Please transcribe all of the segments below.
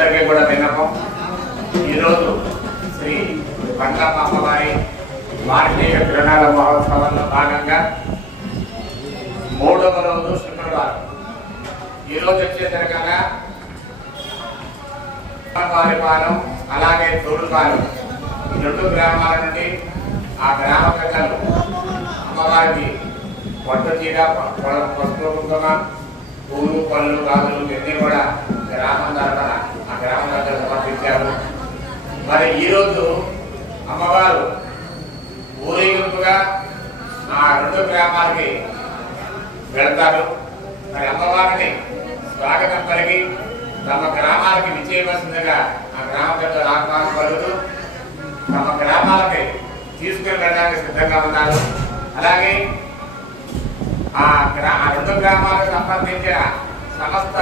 అందరికీ కూడా విన్నపం. ఈరోజు శ్రీ బండ్లమ్మ అమ్మవారి వార్షిక తిరునాళ మహోత్సవంలో భాగంగా మూడవ రోజు శుక్రవారం. ఈరోజు వచ్చేసరికగా వారిపాలెం అలాగే తోడుపాలెం రెండు గ్రామాల నుండి ఆ గ్రామ ప్రజలు అమ్మవారికి పట్టు చీర ప- పసుపు కుంకుమ పూలు పళ్ళు గాజులు ఇవన్నీ కూడా గ్రామం తరఫున ఆ గ్రామ పెద్దలు సమర్పించారు మరి ఈరోజు అమ్మవారు ఊరేగింపుగా ఆ రెండు గ్రామాలకి వెళ్తారు. మరి అమ్మవారిని స్వాగతం పలికి తమ గ్రామాలకి విజయవలసిందిగా ఆ గ్రామ పెద్దలు ఆహ్వానం పలుకుతూ తమ గ్రామాలకి తీసుకుని వెళ్ళడానికి సిద్ధంగా ఉన్నారు. అలాగే ఆ గ్రా రెండు గ్రామాలకు సంబంధించిన సమస్త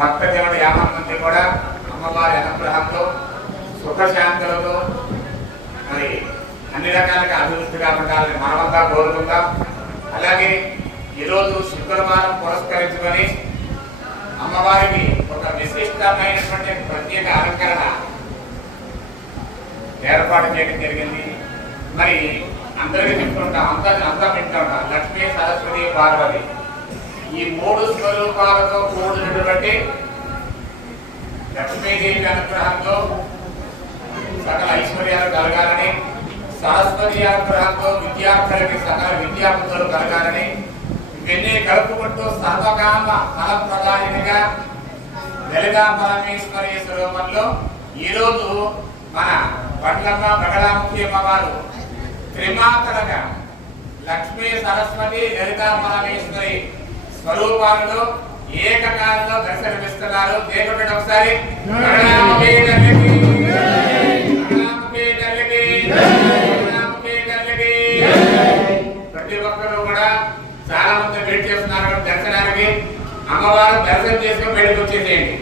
భక్తజనుడు యాభై మంది కూడా అమ్మవారి అనుగ్రహంతో సుఖశాంతులతో మరి అన్ని రకాలుగా అభివృద్ధిగా ఉండాలని మనమంతా కోరుకుందాం అలాగే ఈరోజు శుక్రవారం పురస్కరించుకొని అమ్మవారికి ఒక విశిష్టమైనటువంటి ప్రత్యేక అలంకరణ ఏర్పాటు చేయడం జరిగింది. మరి అందరికీ చెప్తుంటాం అంతా అంతా వింటుంటాం లక్ష్మీ సరస్వతి పార్వతి. ఈ మూడు స్వరూపాలతో కూడినటువంటి లక్ష్మీదేవి అనుగ్రహంతో సకల ఐశ్వర్యాలు కలగాలని సరస్వతి అనుగ్రహంతో విద్యార్థులకి సకల విద్యాబుద్ధులు కలగాలని ఇవన్నీ కలుపుకుంటూ సర్వకామ ఫలప్రదాయనిగా వెలుగా పరమేశ్వరి స్వరూపంలో ఈరోజు మన పండ్లమ్మ బగడాముఖి అమ్మవారు త్రిమాతలుగా లక్ష్మీ సరస్వతి లలితా పరమేశ్వరి స్వరూపాలలో ఏకకాలంలో ఒకసారి. ప్రతి ఒక్కరు కూడా చాలా మంది వెయిట్ చేస్తున్నారు దర్శనానికి. అమ్మవారు దర్శనం చేసుకుని బయటకు వచ్చేసేయండి.